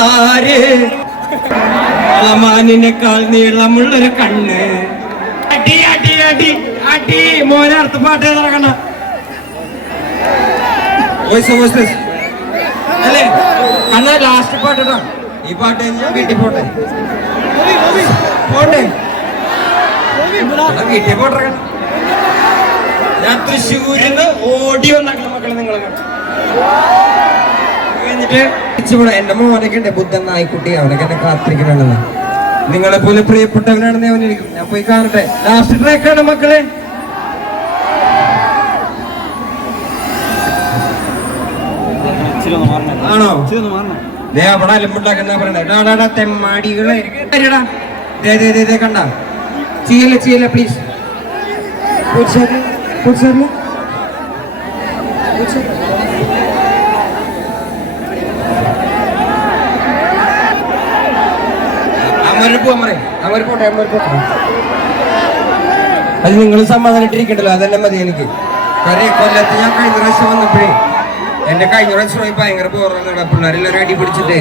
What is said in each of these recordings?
അവളാര് മാനിനേക്കാൾ നീളമുള്ളൊരു കണ്ണ്. അടി അടി അടി അടി. മോനെ പാട്ട് ഇറങ്ങണ അല്ലേ? അന്നാ ലാസ്റ്റ് പാട്ട് ഈ പാട്ട് വീട്ടിൽ പോട്ടെ. പോട്ടെ. വീട്ടിൽ പോട്ടെ ഞാൻ തൃശ്ശൂരിന്ന് ഓടി വന്നാക്കണം മക്കളെ നിങ്ങളെ. എന്നിട്ട് ഇവിടെ എന്റെ മോനൊക്കെ ഉണ്ട് ബുദ്ധൻ നായ്ക്കുട്ടി. അവനൊക്കെ എന്നെ കാത്തിരിക്കണല്ലോ നിങ്ങളെ പോലെ പ്രിയപ്പെട്ടവനാണെന്ന് അവനിരിക്കും എനിക്ക് ഞാൻ പോയി കാണട്ടെ. ലാസ്റ്റ് ട്രാക്കാണ് മക്കളെ. ആണോ? ദേ അവിടെ അലമ്പുണ്ടാക്കുന്ന പറയണ. തെമ്മാടികളെ. എടാ, ദേ ദേ ദേ ദേ കണ്ട. ചെയ്യല്ല ചെയ്യല്ല പ്ലീസ് പോട്ടെ അമര പോട്ടെ അത് നിങ്ങൾ സമാധാനിട്ടിരിക്കണ്ടല്ലോ അതന്നെ മതി എനിക്ക്. കാര്യം കൊല്ലത്ത് ഞാൻ കഴിഞ്ഞ പ്രാവശ്യം വന്നപ്പോഴേ എന്റെ കഴിഞ്ഞ പ്രാവശ്യം പോയി ഭയങ്കര ബോറാണ് പിള്ളേരെല്ലാവരും അടി പിടിച്ചിട്ട്.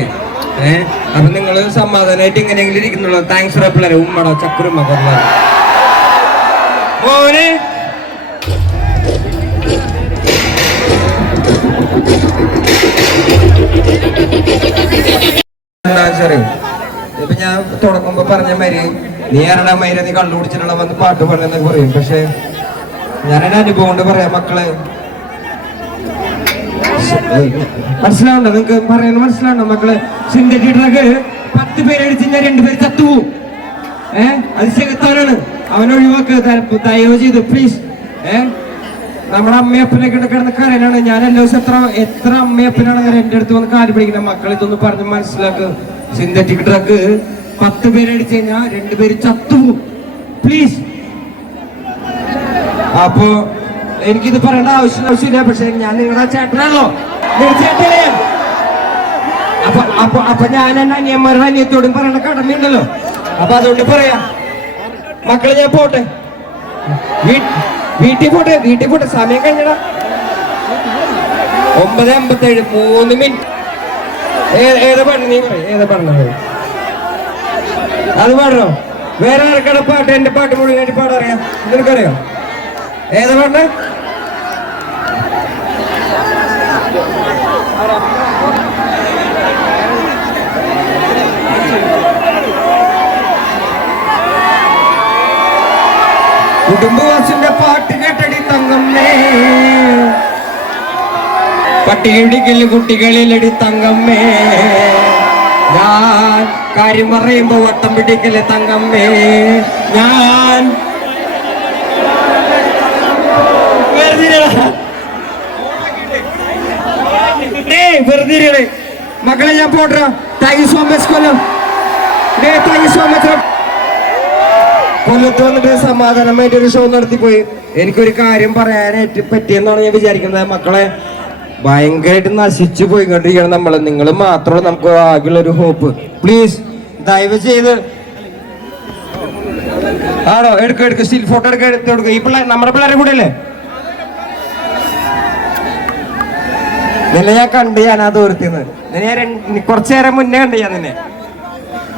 ഏഹ് അപ്പൊ നിങ്ങൾ സമാധാനമായിട്ട് ഇങ്ങനെയെങ്കിലും ഇരിക്കുന്നുള്ളൂ. താങ്ക്സ് പിള്ളേരെ. ഉമ്മടോ ചക്കുരുമ്മ കൊല്ലാ മോനെ? ഇപ്പൊ ഞാൻ തുടങ്ങുമ്പോ പറഞ്ഞ മാതിരി നീ ആരുടെ മൈരതി നീ വന്ന് പാട്ട് പറഞ്ഞെന്നൊക്കെ പറയും. പക്ഷെ ഞാനെന്നെ അനുഭവം കൊണ്ട് പറയാം മക്കളെ. മനസ്സിലാവണ്ടോ? നിങ്ങക്ക് പറയുന്നത് മനസ്സിലാവണ്ടോ മക്കളെ? സിന്തറ്റിക് ഡ്രഗ് പത്ത് പേരടിച്ച് ഞാൻ രണ്ടുപേര് ചത്തുപോകും ഏ? അത് ചെകുത്താനാണ് അവനൊഴിവാക്ക് ദയവ് ചെയ്ത് പ്ലീസ് ഏ? നമ്മുടെ അമ്മയപ്പനൊക്കെ കിടന്ന് കരനാണ് ഞാൻ എല്ലാ ദിവസം എത്ര എത്ര അമ്മയപ്പനാണ് എന്റെ അടുത്ത് വന്ന് കാര്യം പിടിക്കുന്നത് മക്കളെ ഇതൊന്ന് പറഞ്ഞ് മനസ്സിലാക്കുക സിന്തറ്റിക് ഡ്രഗ് പത്ത് പേരടിച്ച് കഴിഞ്ഞാൽ രണ്ടുപേര് ചത്തുപോകും. പ്ലീസ് അപ്പോ എനിക്കിത് പറയേണ്ട ആവശ്യം ആവശ്യമില്ല. പക്ഷെ ഞാൻ നിങ്ങളുടെ ചേട്ടനാണല്ലോ. അപ്പൊ അപ്പൊ അപ്പൊ ഞാൻ എന്റെ അനിയന്മാരുടെ അനിയത്തോടും പറയേണ്ട കടമയുണ്ടല്ലോ. അപ്പൊ അതുകൊണ്ട് പറയാ. മക്കളെ ഞാൻ പോട്ടെ. വീട്ടിൽ പോട്ടെ വീട്ടിൽ പോട്ടെ. സമയം കഴിഞ്ഞടാ. ഒമ്പത് അമ്പത്തേഴ് മൂന്ന് മിനിറ്റ്. അത്? പാടണോ? വേറെ ആർക്കാണ് പാട്ട്? എന്റെ പാട്ട് മുഴുവനായിട്ട് പാടറിയാം. നിനക്കറിയോ? ഏതാ പാട്ട് കുടുംബവാസിന്റെ പാട്ട് കേട്ടടി തങ്കമ്മേ പട്ടിയിടിക്കൽ കുട്ടികളിലടി തങ്കമ്മേ. ഞാൻ കാര്യം പറയുമ്പോ വട്ടം പിടിക്കൽ തങ്കമ്മേ. ഞാൻ വെറുതെ. മക്കളെ ഞാൻ പോട്ടാ thank you so much Kollam thank you so much കൊല്ലത്ത് വന്നിട്ട് സമാധാനമായിട്ട് ഒരു ഷോ നടത്തിപ്പോയി. എനിക്കൊരു കാര്യം പറയാനായിട്ട് പറ്റിയെന്നാണ് ഞാൻ വിചാരിക്കുന്നത്. മക്കളെ ഭയങ്കരമായിട്ട് നശിച്ചു പോയിക്കൊണ്ടിരിക്കണം നമ്മൾ. നിങ്ങൾ മാത്രമേ നമുക്ക് ആകെയുള്ള ഒരു ഹോപ്പ് പ്ലീസ് ദയവ് ചെയ്ത് ആണോ? എടുക്ക എടുക്ക. സ്റ്റിൽ ഫോട്ടോ എടുക്ക എടുത്ത് കൊടുക്കുക ഈ പിള്ളേർ നമ്മുടെ പിള്ളേരെ കൂടെ അല്ലേ നിന്നെ ഞാൻ കണ്ട് ഞാൻ ആ ദൂരത്തിന്ന് നിന്നെ ഞാൻ കുറച്ചു നേരം മുന്നേ കണ്ട് ഞാൻ നിന്നെ.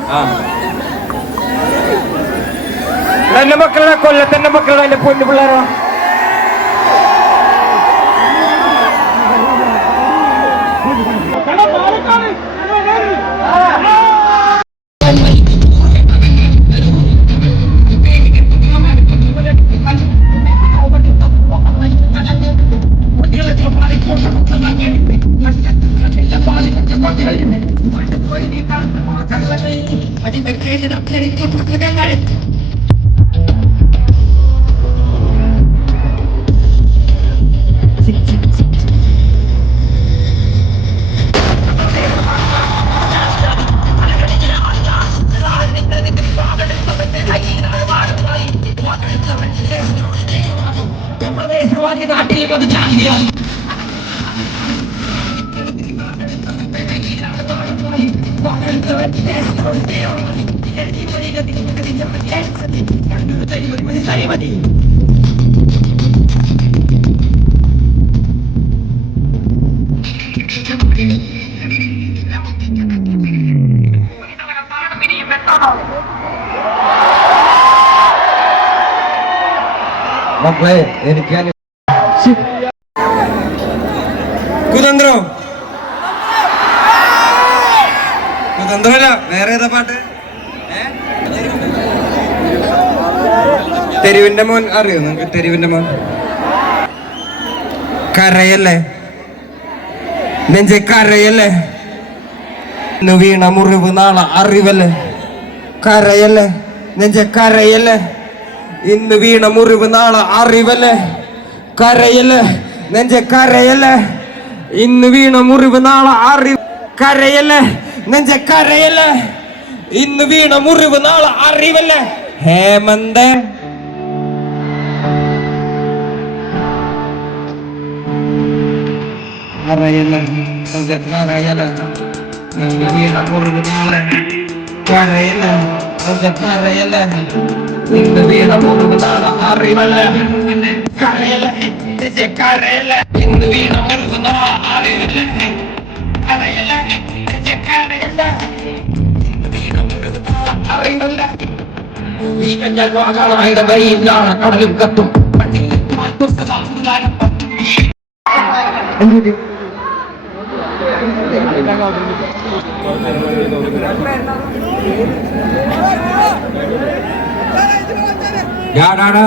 ആ. എന്റെ മക്കളുടെ കൊല്ലത്തെ മക്കളുടെ എന്റെ പൊന്നു പിള്ളേരോ. പ്രദേശവാദി നാട്ടിൽ പതിച്ചാൽ Thank മതി മക്കളെ എനിക്ക്. കുതന്ത്രോ. കുതന്ത്രല്ല വേറെ ഏതാ പാട്ട്? തെരുവിന്റെ മോൻ അറിയോ നിങ്ങക്ക്? തെരുവിന്റെ മോൻ. കരയല്ലേ? നെഞ്ചെ കരയല്ലേ? വീണ മുറിവ് നാളെ അറിവല്ലേ? കരയല്ലേ? നെഞ്ചെ കരയല്ലേ? ഇന്ന് വീണ മുറിവ് നാളെ അറിവല്ലേ? കരയല്ലേ? നെഞ്ചെ കരയല്ലേ? ഇന്ന് വീണ മുറിവ് നാളെ അറിവ് കരയല്ലേ? നെഞ്ചെ കരയല്ലേ? ഇന്ന് വീണ മുറിവ് നാളെ അറിവല്ലേ? ഹേമന്തേ അറിയല്ലേ നെഞ്ചെ കരയല്ലേ? കരയല്ലേ? ഇന്ന് വീണ മുറിവ് നാളെ കരയല്ല? കരയല്ലേ? വീണ മുറിവ് നാളെ അറിവല്ലേ? കരയല്ലേ? കരയല്ലേ? അറിവല്ലേ? ഞാനാണ്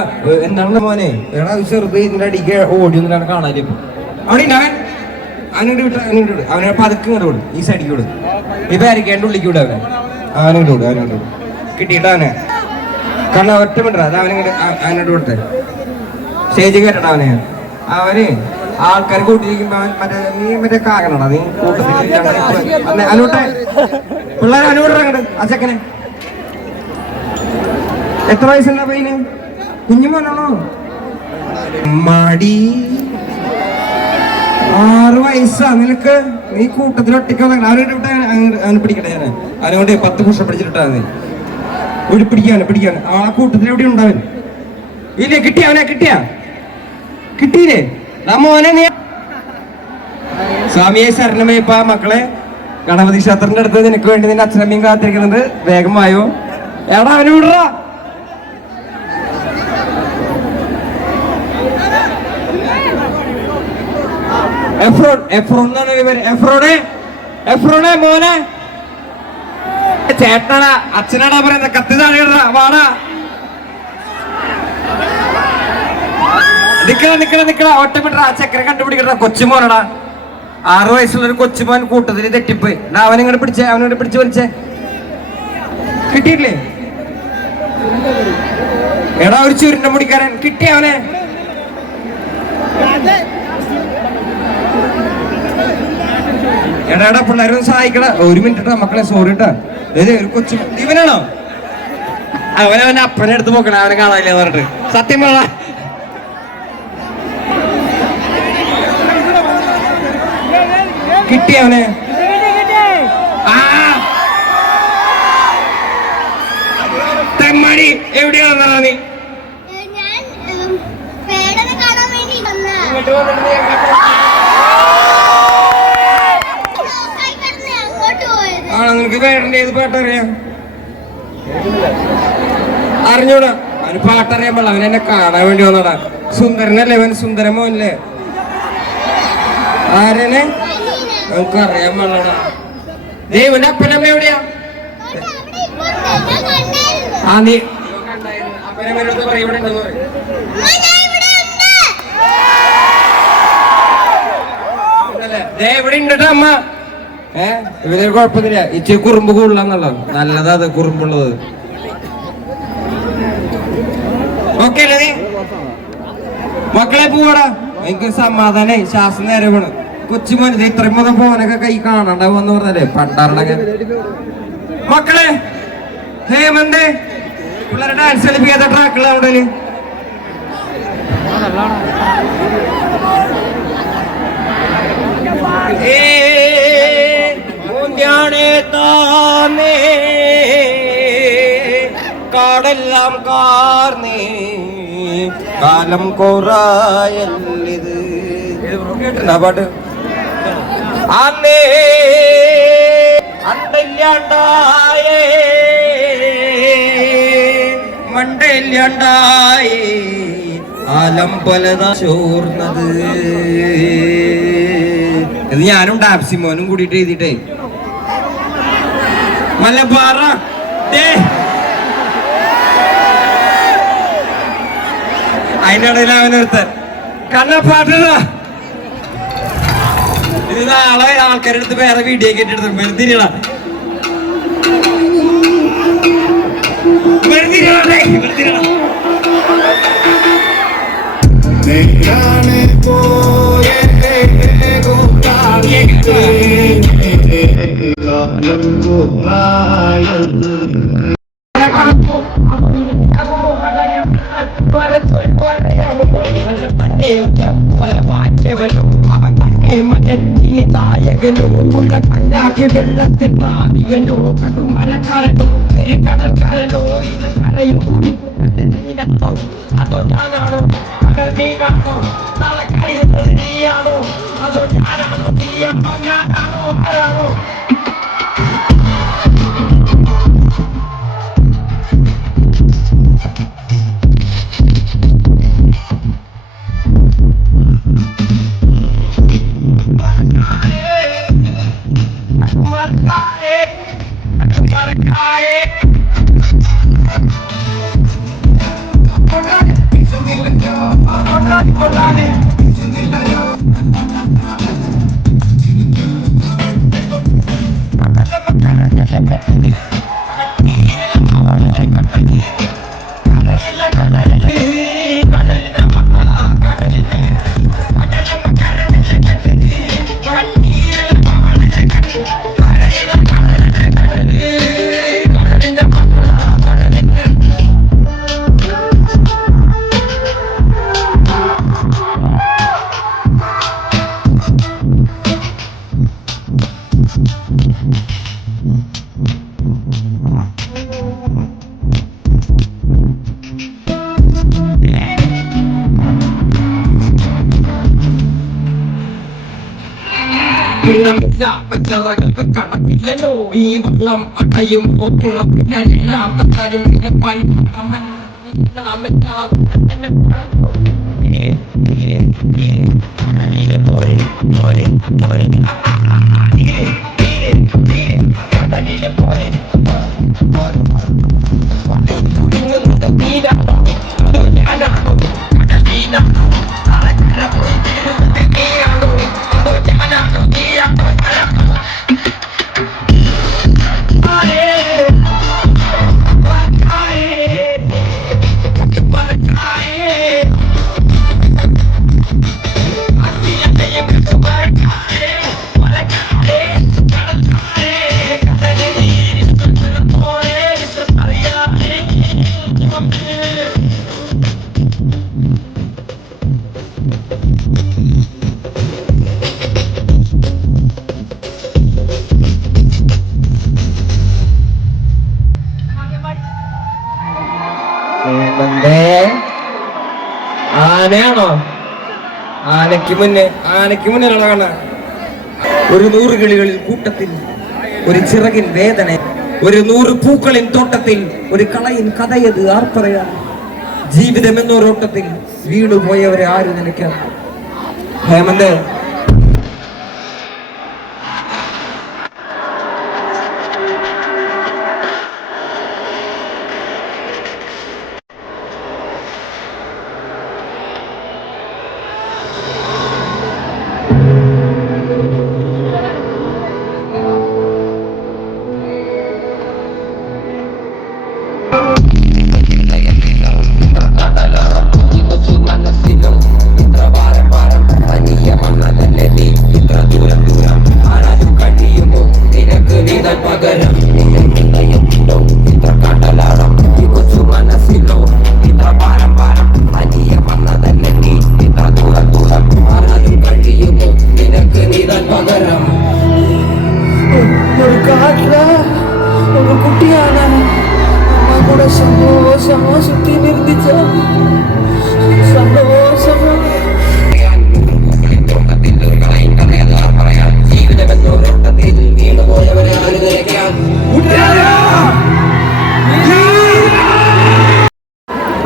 എന്താണ് മോനെ? എടാ ചെറുത് ഇതിന്റെ അടിക്ക് ഓടി ഒന്നും കാണാനില്ല ഇപ്പൊ? അവിടെ അവൻ. അവനോട് വിട്ട അങ്ങോട്ട് വിടും. അവനെ പതുക്കെ ഇങ്ങോട്ട് വിടും. ഈ സൈഡിക്ക് വിടും. ഇപ്പൊ പേരക്കേണ്ട ഉള്ളിക്ക് വിടും അവനെ. അവനോട് വിടും അവനോട് വിടും. കിട്ടിയിട്ട് അവനെ. ഒറ്റ മിനിറ്റ് അത് അവനിങ്ങോട്ട് അവനോട് വിടട്ടെ. സ്റ്റേജ് കയറ്റണം അവനെ. അവന് ആൾക്കാർ കൂട്ടിയിരിക്കുമ്പോ മറ്റേ നീ മറ്റേ കാകണടാ നീ കൂട്ടത്തിൽ അനുട്ടെ. പിള്ളേരെ അനുവിടറ അങ്ങോട്ട് ആ ചെക്കനെ. എത്ര വയസ്സുള്ള പയ്യന് കുഞ്ഞുമോനാണോ മടി. ആറ് വയസ്സാ. നിനക്ക് നീ കൂട്ടത്തിൽ വിട്ടാ അവനെ പിടിക്കട്ടെ ഞാൻ അവനോട് പത്ത് പുഷം പിടിച്ചിട്ടാ നീ ഇവിടെ പിടിക്കാന് പിടിക്കാണ് ആ കൂട്ടത്തിൽ എവിടെ ഇല്ലേ കിട്ടിയ അവനെ കിട്ടിയ? കിട്ടിയില്ലേ മോനെ നീ സ്വാമിയെ ശരണമേപ്പ മക്കളെ. ഗണപതി ക്ഷേത്രത്തിന്റെ അടുത്ത് നിനക്ക് വേണ്ടി നിന്റെ അച്ഛനമ്മയും കാത്തിരിക്കുന്നുണ്ട്. വേഗം വായോ. എടാ അവന് വിടറ എഫ്രോൺ എഫ്രോൺ എഫ്രോണെ എഫ്രോണെ മോനെ. ചേട്ടനാടാ അച്ഛനാടാ പറയുന്നത്. കത്തി താഴെടാ വാടാ. നിക്കണ നിക്കണ നിക്കണ. ഒറ്റപ്പെട്ട ആ ചക്കര കണ്ടുപിടിക്കണ കൊച്ചുമോനടാ. ആറു വയസ്സുള്ള ഒരു കൊച്ചുമോൻ കൂട്ടത്തിന് തെറ്റിപ്പോയി. എന്നാ അവനെ ഇങ്ങോട്ട് പിടിച്ചേ അവനോട് പിടിച്ചു വലിച്ചേ. കിട്ടിയില്ലേ എടാ ഒരു ചുരുണ്ട മുടിക്കാരൻ. കിട്ടിയ അവനെ. എടാ എടാ പിള്ളേരൊന്ന് സഹായിക്കട. ഒരു മിനിറ്റ് മക്കളെ സോറി കേട്ടാ ഒരു കൊച്ചു ഇവനാണോ? അവനവൻ അപ്പനെ എടുത്ത് പോക്കണ അവനെ കാണാനില്ല പറഞ്ഞിട്ട്. സത്യം പറ കിട്ടിയ അവനെ? തെമ്മാടി എവിടെയാണെന്നാ നീ ഞാൻ ഉം, കാണാൻ വേണ്ടി വന്നതാ. ഇങ്ങോട്ട് വന്നിട്ട് നീ ആണോ നിനക്ക് ഏത് പാട്ടറിയാം? അറിഞ്ഞൂടാ. അവന് പാട്ടറിയാൻ പാടില്ല അവൻ എന്നെ കാണാൻ വേണ്ടി വന്നടാ സുന്ദരനല്ലേ അവൻ? സുന്ദരമോ അല്ലേ ആരനെ? നമുക്ക് അറിയാൻ അപ്പനമ്മ എവിടെയാ. ആ നീ ഇവിടെ ഇവിടെ അമ്മ. ഏ ഇവർ കുഴപ്പമൊന്നുമില്ല. ഇച്ചിരി കുറുമ്പ് കൂടുതലാന്നുള്ളത് നല്ലതാ അത് കുറുമ്പുള്ളത്. ഓക്കെ അല്ലേ നീ? മക്കളെ പോവാടാ. എനിക്ക് സമാധാനായി ശ്വാസം നേരെ വീണ് കൊച്ചുമോൻ ഇത് ഇത്രയും മുതൽ ഫോനൊക്കെ കൈ കാണണ്ടാവെന്ന് പറഞ്ഞല്ലേ? പണ്ടാറുടെ മക്കളെ ഹേമന്തേ പിള്ളേരെ ഡാൻസ് കളിപ്പിക്കാത്ത ട്രാക്കുകൾ അവിടെ കാടെല്ലാം കാർന്നേ. കാലം കൊറായല്ലിത്. കേട്ടിട്ടുണ്ടാ പാട്ട്? അന്നേ അണ്ടല്ലാണ്ടായേ മണ്ടല്ലാണ്ടായേ കാലം പലതാ ചോർന്നത്. ഇത് ഞാനും ഡാപ്സിമോനും കൂടിയിട്ട് എഴുതിട്ടേ മലബാറ. ഇടയിൽ അവനൊരുത്തൻ. കണ്ണപ്പാട്ടണ ഇത് നാളെ ആൾക്കാരുടെ അടുത്ത് വേറെ വീഡിയോ ഒക്കെ എടുത്തു വെറുതെ വെറുതെ ഞാനാണോ നേരാണ് പോയേ കാലം പോയത് കണക്കില്ലല്ലോ ഈ വെള്ളം അടയും ഒപ്പുളം എല്ലാം തരും ആനയാണോ? ആനയ്ക്ക് മുന്നേ ആനയ്ക്ക് മുന്നിലുള്ള ഉള്ളതാണ് ഒരു നൂറ് കിളികളിൽ കൂട്ടത്തിൽ ഒരു ചിറകിൻ വേദന ഒരു നൂറ് പൂക്കളിൻ തോട്ടത്തിൽ ഒരു കളയിൻ കഥയത് ആർ പറയാൻ ജീവിതം എന്നൊരോട്ടത്തിൽ വീട് പോയവരെ ആര് നനയ്ക്കാം ഹേമന്ത്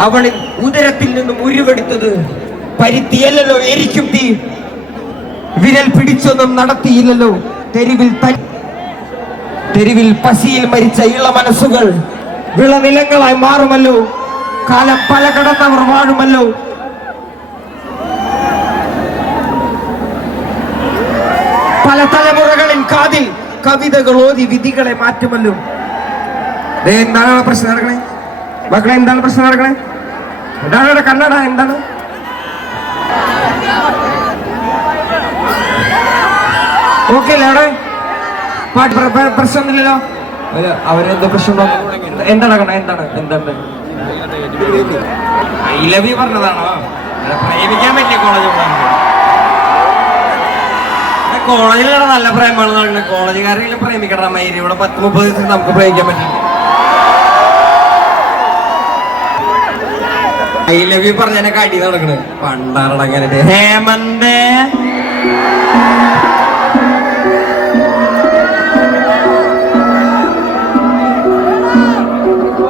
അവളിൽ ഉദരത്തിൽ നിന്നും ഉരുവെടുത്തത് പരുത്തിയല്ലോ എരിക്കും തീ വിരൽ പിടിച്ചൊന്നും നടത്തിയില്ലല്ലോ. തെരുവിൽ തെരുവിൽ പശിയിൽ മരിച്ച ഇള മനസ്സുകൾ വിളനിലങ്ങളായി മാറുമല്ലോ. കാലം പല കടന്നവർ വാഴുമല്ലോ. പല തലമുറകളിൽ കാതിൽ കവിതകൾ ഓതി വിധികളെ മാറ്റുമല്ലോ. എന്താണ് പ്രശ്നം നടക്കണേ? മക്കളെ എന്താണ് പ്രശ്നം നടക്കണേ? എന്താണ് കണ്ണട? എന്താണ്? ഓക്കെ അല്ലേ അവിടെ? പാട്ട് പ്ര- പ്ര- പ്രശ്നമൊന്നുമില്ലല്ലോ? അവർ അവരെന്തോ പ്രശ്നം എന്താണ് കണ്ണ? എന്താണ്? എന്താണ് ഐ ലവ് യു പറഞ്ഞതാണോ? പ്രേമിക്കാൻ പറ്റിയ കോളേജ് കോളേജിലാണ് നല്ല പ്രേമമാണ് കോളേജുകാരെങ്കിലും പ്രേമിക്കണം ഇവിടെ പത്ത് മുപ്പത് ദിവസം നമുക്ക് പ്രേമിക്കാൻ പറ്റില്ല. ഐ ലവ് യു പറഞ്ഞതിനൊക്കെ കടി നടക്കണ്. പണ്ടാറടങ്ങാനായിട്ട് ഹേമന്റെ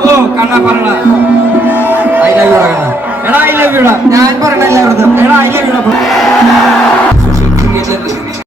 ഓ കണ്ണ പറയണ ഐ ലവ് യു എടാ ഐ ലവ് യുടാ ഞാൻ പറയണ എല്ലാവരും എടാ ഐ ലവ് യുടാ